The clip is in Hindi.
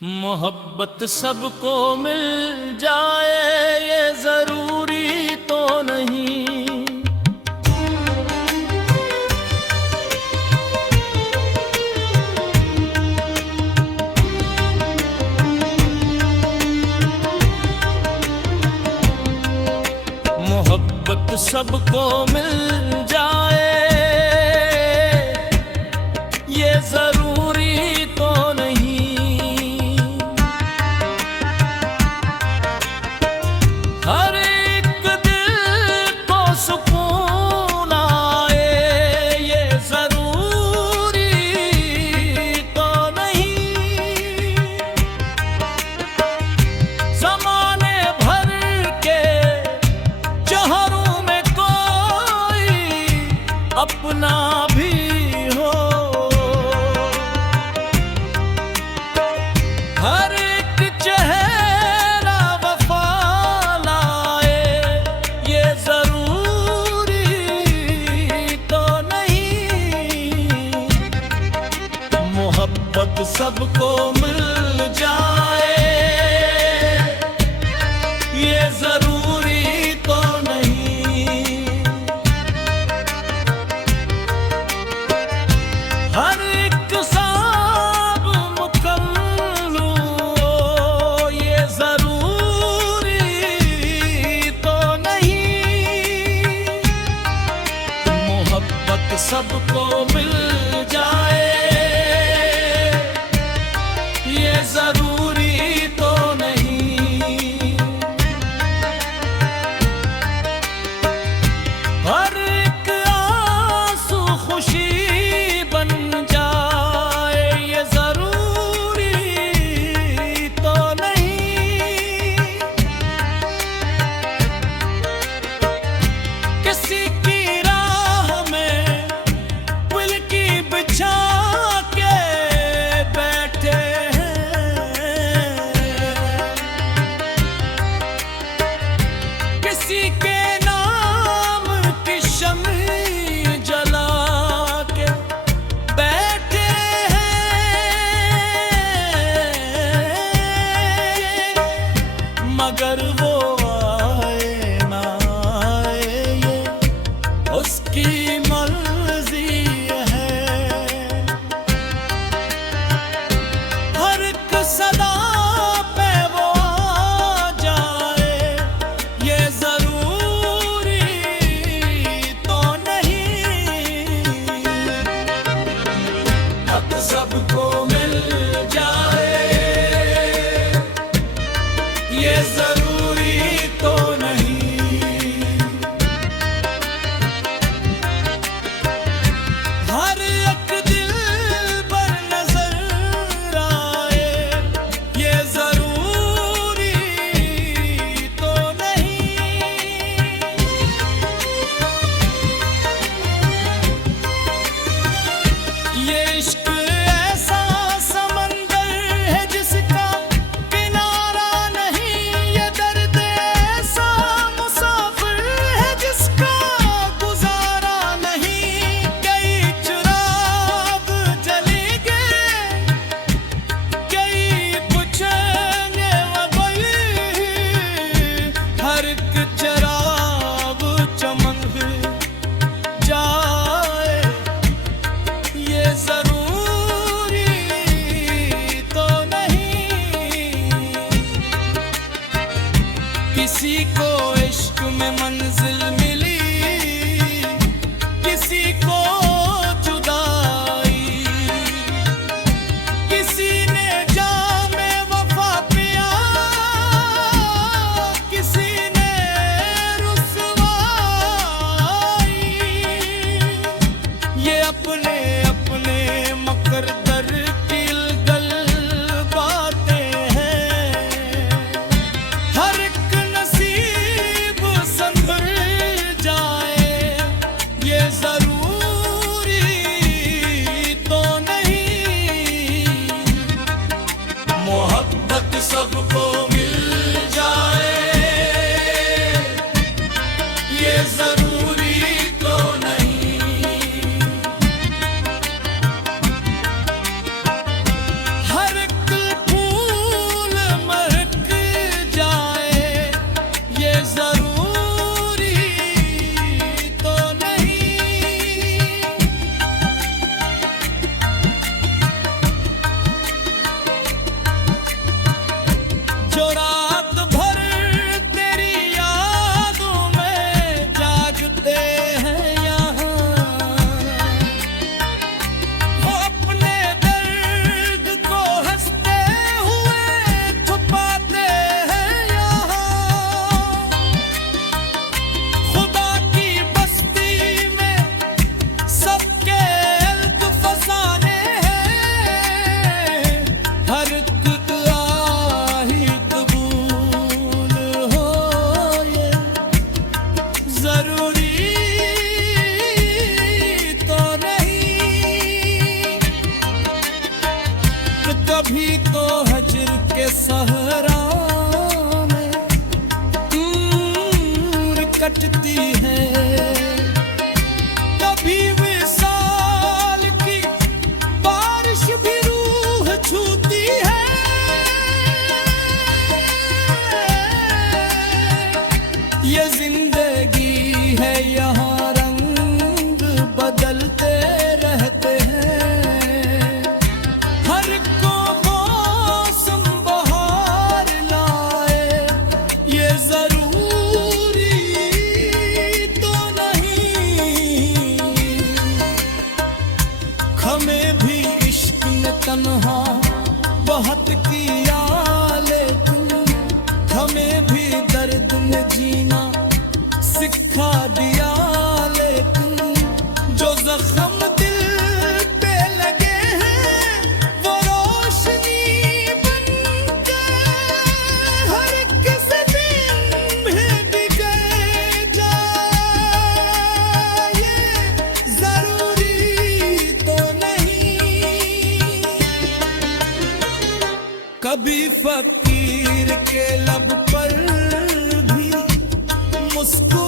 मोहब्बत सबको मिल जाए ये जरूरी तो नहीं। मोहब्बत सबको मिल जाए ये जरूरी तो नहीं। हर एक दिल को सुकून आए ये जरूरी तो नहीं। ज़माने भर के जहरों में कोई अपना भी हो। हर एक चेहरा वफा लाए ये जरूरी तो नहीं। मोहब्बत सबको मिल जाए ये जरूरी तो नहीं। हर एक सांप मुकम्मल हो ये जरूरी तो नहीं। मोहब्बत सबको मिल जाए ये जरूरी तो नहीं। हर एक आंसू खुशी बन जाए ये जरूरी तो नहीं। किसी की राह में पुलकी बिछा के बैठे हैं। किसी के नाम की शम्ह जला के बैठे हैं। मगर वो आए ना आए ये उसकी मर्जी है। हर एक सदा पे वो आ जाए ये जरूरी तो नहीं। हक सबको मिल जाए ये जरूरी तो नहीं। हर एक दिल पर नजर आए ये जरूरी तो नहीं। ये इश्क ऐसा समंदर है जिसका किनारा नहीं। ये दर्द ऐसा मुसाफिर है जिसका गुजारा नहीं। कई चिराग जलेंगे कई बुझेंगे वही। हर एक चिराग चमक जाए ये जरूरी तो नहीं। किसी को इश्क में मंजिल मिली किसी को जुदाई। किसी ने जामे वफा पिया किसी ने रुसवाई। ये अपने अपने मकरदर की गल बातें हैं। हर एक नसीब संभल जाए ये जरूरी तो नहीं। मोहब्बत सबको मिल जाए ये जरूरी तो नहीं। हर एक रचती है, कभी विसाल की बारिश भी रूह छूती है। ये जिंदगी है, यहाँ रंग बदलते रहते हैं, हर को मौसम बहार लाए ये जरूरी तो नहीं। हमें भी इश्क ने तन्हा बहुत किया, लेकिन हमें भी दर्द ने जीना सिखा दिया। लेकिन जो जख्म दिल पे लगे हैं वो रोशनी बनके हर किसी दिन भीग जाए, जरूरी तो नहीं। कभी फकीर के लब पर भी मुस्कुरा